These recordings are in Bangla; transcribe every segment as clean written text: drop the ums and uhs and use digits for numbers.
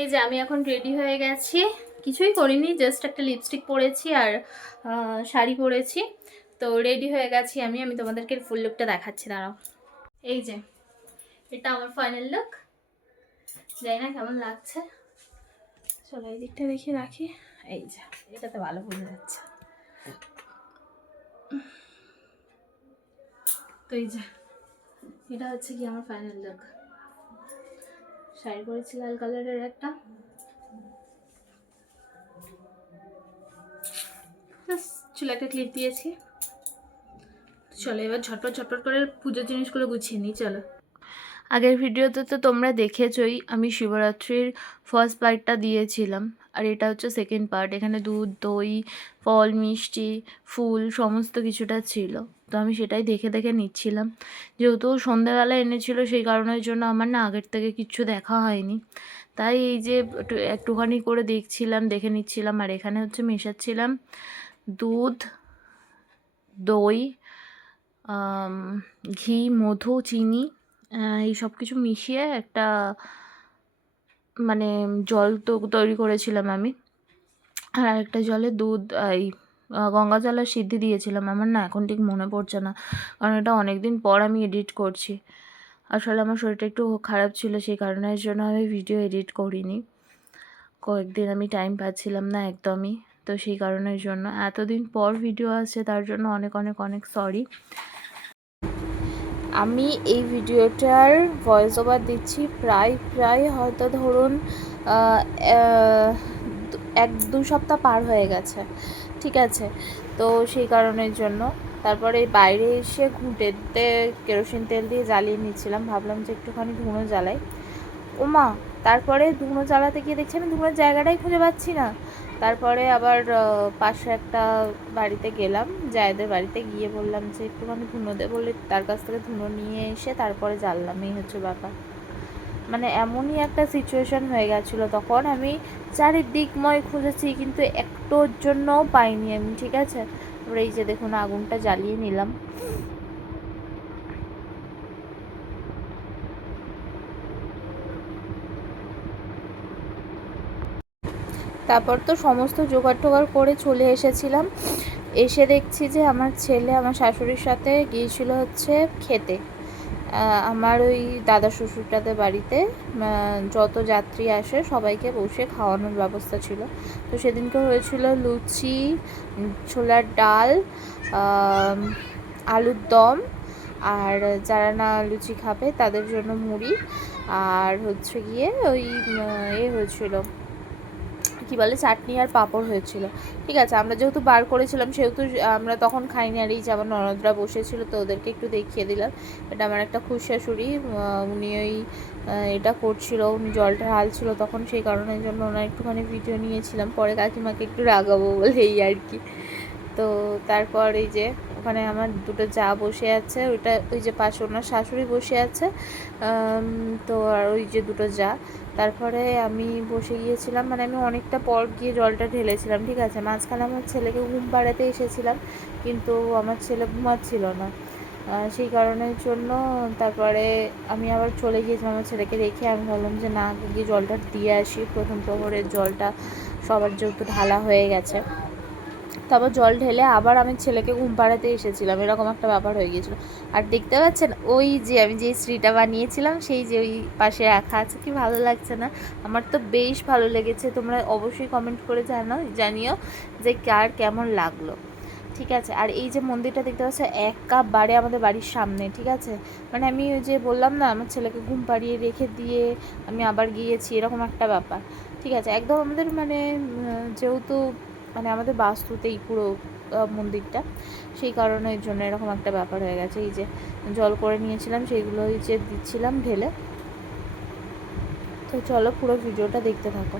এই যে আমি এখন রেডি হয়ে গেছি, কিছুই করিনি, জাস্ট একটা লিপস্টিক পরেছি আর শাড়ি পরেছি। তো রেডি হয়ে গেছি আমি আমি তোমাদেরকে ফুল লুকটা দেখাচ্ছি, দাঁড়াও। এই যে এটা আমার ফাইনাল লুক, জানি না কেমন লাগছে, চলো এই দিকটা দেখে রাখি। এই যে এটাতে ভালো বোঝা যাচ্ছে। তো এই যে এটা হচ্ছে কি আমার ফাইনাল লুক। শাড়ি পরেছি লাল কালারের একটা, চুলে একটা ক্লিপ দিয়েছি। চলো এবার ঝটপট ঝটপট করে পুজোর জিনিসগুলো গুছিয়ে নিই। চলো, আগের ভিডিওতে তো তোমরা দেখেছই আমি শিবরাত্রির ফার্স্ট পার্টটা দিয়েছিলাম, আর এটা হচ্ছে সেকেন্ড পার্ট। এখানে দুধ, দই, ফল, মিষ্টি, ফুল সমস্ত কিছুটা ছিল, তো আমি সেটাই দেখে দেখে নিচ্ছিলাম। যেহেতু সন্ধ্যাবেলা এনেছিল সেই কারণের জন্য আমার না আগের থেকে কিচ্ছু দেখা হয়নি, তাই এই যে একটুখানি করে দেখছিলাম, দেখে নিচ্ছিলাম। আর এখানে হচ্ছে মেশাচ্ছিলাম দুধ, দই, ঘি, মধু, চিনি, এই সব কিছু মিশিয়ে একটা মানে জল তো তৈরি করেছিলাম আমি। আর আরেকটা জলে দুধ, এই গঙ্গা জল আর সিদ্ধি দিয়েছিলাম। আমার না এখন ঠিক মনে পড়ছে না, কারণ এটা অনেক দিন পর আমি এডিট করছি। আসলে আমার শরীরটা একটু খারাপ ছিল, সেই কারণের জন্য আমি ভিডিও এডিট করিনি। কয়েকদিন আমি টাইম পাচ্ছিলাম না একদমই, তো সেই কারণের জন্য এতদিন পর ভিডিও আসছে, তার জন্য অনেক অনেক অনেক সরি। আমি এই ভিডিওটার ভয়েস ওভার দিচ্ছি প্রায় হয়তো ধরুন 1-2 সপ্তাহ পার হয়ে গেছে, ঠিক আছে। তো সেই কারণের জন্য তারপরে বাইরে এসে ঘুঁটেতে কেরোসিন তেল দিয়ে জ্বালিয়ে নিচ্ছিলাম, ভাবলাম যে একটুখানি ধুনো জ্বালাই। ওমা, তারপরে ধুনো জ্বালাতে গিয়ে দেখছি আমি ধুনোর জায়গাটাই খুঁজে পাচ্ছি না। তারপরে আবার পাশে একটা বাড়িতে গেলাম, জায়েদের বাড়িতে গিয়ে বললাম যে একটুখানি ধুনো দে, বলে তার কাছ থেকে ধুনো নিয়ে এসে তারপরে জ্বাললাম। এই হচ্ছে ব্যাপার, মানে এমনই একটা সিচুয়েশন হয়ে গেছিলো তখন। আমি চারিদিকময় খুঁজেছি কিন্তু একটোর জন্যও পাইনি আমি, ঠিক আছে। এবার এই যে দেখুন আগুনটা জ্বালিয়ে নিলাম। তারপর তো সমস্ত জোগাড় টোগাড় করে চলে এসেছিলাম। এসে দেখছি যে আমার ছেলে আমার শাশুড়ির সাথে গিয়েছিল হচ্ছে খেতে, আমার ওই দাদা শ্বশুরটাদের বাড়িতে। যত যাত্রী আসে সবাইকে বসে খাওয়ানোর ব্যবস্থা ছিল। তো সেদিনকে হয়েছিল লুচি, ছোলার ডাল, আলুর দম, আর যারা না লুচি খাবে তাদের জন্য মুড়ি, আর হচ্ছে গিয়ে ওই হয়েছিল কী বলে চাটনি আর পাঁপড় হয়েছিল, ঠিক আছে। আমরা যেহেতু বার করেছিলাম সেহেতু আমরা তখন খাইনি। আর এই যে আমার ননদরা বসেছিল, তো ওদেরকে একটু দেখিয়ে দিলাম। এটা আমার একটা খুশাশুড়ি, উনি ওই এটা করছিল, উনি জলটা ঢালছিল তখন, সেই কারণের জন্য ওনার একটুখানি ভিডিও নিয়েছিলাম, পরে কাকিমাকে একটু রাগাবো বলে এই আর কি। তো তারপর এই যে ওখানে আমার দুটো যা বসে আছে, ওই যে পাশে ওনার শাশুড়ি বসে আছে, তো আর ওই যে দুটো যা। তারপরে আমি বসে গিয়েছিলাম, মানে আমি অনেকটা পর গিয়ে জলটা ঢেলেছিলাম, ঠিক আছে। মাঝখানে আমার ছেলেকে ঘুম পাড়াতে এসেছিলাম, কিন্তু আমার ছেলে ঘুমাচ্ছিল না, সেই কারণের জন্য তারপরে আমি আবার চলে গিয়েছিলাম আমার ছেলেকে রেখে। আমি ভাবলাম যে না, গিয়ে জলটা দিয়ে আসি, প্রথম প্রহরের জলটা সবার যেহেতু ঢালা হয়ে গেছে। তারপর জল ঢেলে আবার আমি ছেলেকে ঘুম পাড়াতে এসেছিলাম, এরকম একটা ব্যাপার হয়ে গিয়েছিলো। আর দেখতে পাচ্ছেন ওই যে আমি যে শ্রীটা বানিয়েছিলাম, সেই যে ওই পাশে রাখা আছে, কি ভালো লাগছে না? আমার তো বেশ ভালো লেগেছে। তোমরা অবশ্যই কমেন্ট করে জানিও যে কার কেমন লাগলো, ঠিক আছে। আর এই যে মন্দিরটা দেখতে পাচ্ছ একেবারে আমাদের বাড়ির সামনে, ঠিক আছে। মানে আমি ওই যে বললাম না, আমার ছেলেকে ঘুম পাড়িয়ে রেখে দিয়ে আমি আবার গিয়েছি, এরকম একটা ব্যাপার, ঠিক আছে। একদম আমাদের মানে যেহেতু মানে আমাদের বাস্তুতেই পুরো মন্দিরটা, সেই কারণের জন্য এরকম একটা ব্যাপার হয়ে গেছে। এই যে জল করে নিয়েছিলাম, সেইগুলো এই যে দিচ্ছিলাম ঢেলে। তো চলো পুরো ভিডিওটা দেখতে থাকো।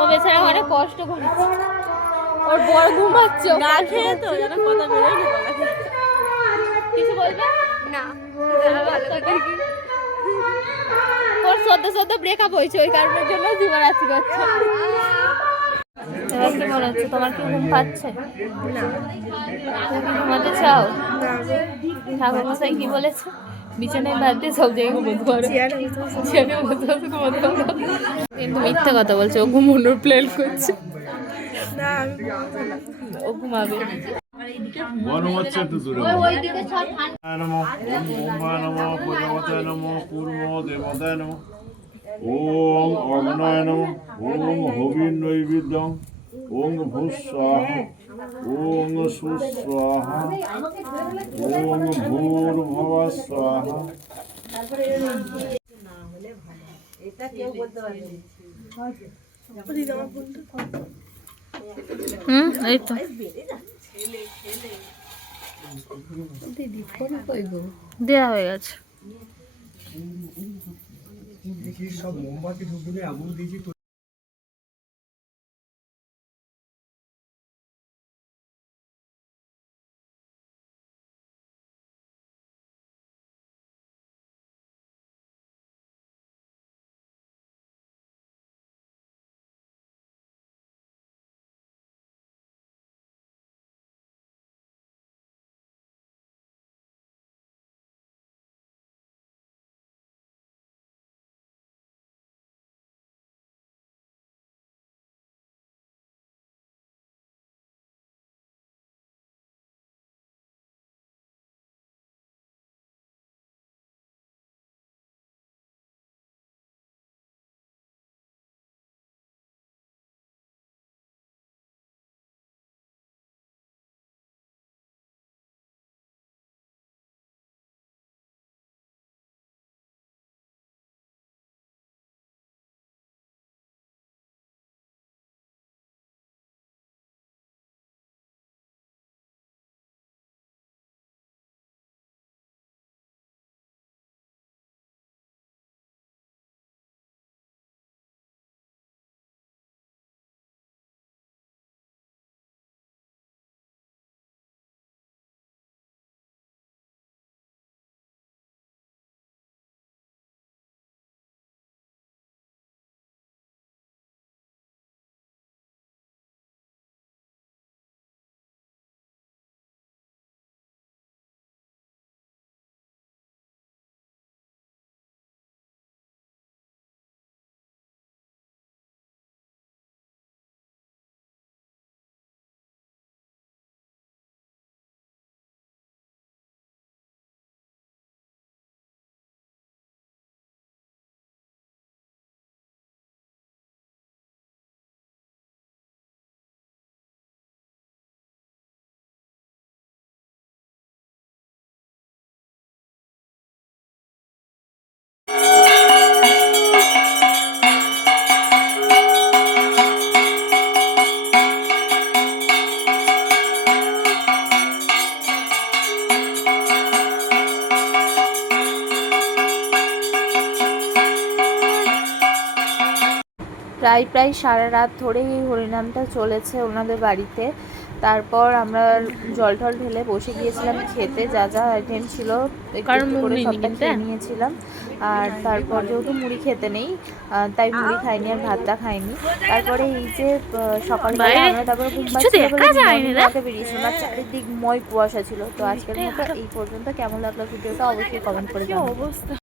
ও বেচারা অনেক কষ্ট করেছে, ওর বড় ঘুমাচ্ছে, না খেয়ে তো যেন কথা বেরোয়নি, কিছু বলবে না। সদ্য ব্রেকআপ হয়েছে, ওই কারণের জন্য শিবরাত্রি করছে। এবার কি মনে হচ্ছে, তোমার কি ঘুম পাচ্ছে? তুমি কি ঘুমাতে চাও? ঠাকুর মশাই কি বলেছে? বিছানায় বাদ দিয়ে সব জায়গায় ঘুমোতে পারো, কিন্তু মিথ্যে কথা বলছে, ও ঘুমানোর প্ল্যান করছে। ও ঘুমাবে। ওম অগ্নায় নমঃ ওম হবির নৈবেদ্যং ওম ভূস্বাহা ওম সুস্বাহা ওম ভূর্ভুবঃ স্বাহা। এই তো দেয়া হয়ে গেছে। সব মোমবাতি ঢুকবে আগুন দিয়েছি। প্রায় সারা রাত ধরেই এই হরিনামটা চলেছে ওনাদের বাড়িতে। তারপর আমরা জল টল ঢেলে বসে গিয়েছিলাম খেতে, যা যা আইটেম ছিল একটু করে সবটা খেয়ে নিয়েছিলাম। আর তারপর যেহেতু মুড়ি খেতে নেই, তাই মুড়ি খাইনি আর ভাতটা খাইনি। তারপরে এই যে সকালবেলা আমরা তারপরে ঘুম পাচ্ছিল বেরিয়েছিলাম, আর চারিদিক ময় কুয়াশা ছিল। তো আজকের মতো এই পর্যন্ত। কেমন লাগলো ভিডিওটা অবশ্যই কমেন্ট করে জানাবেন।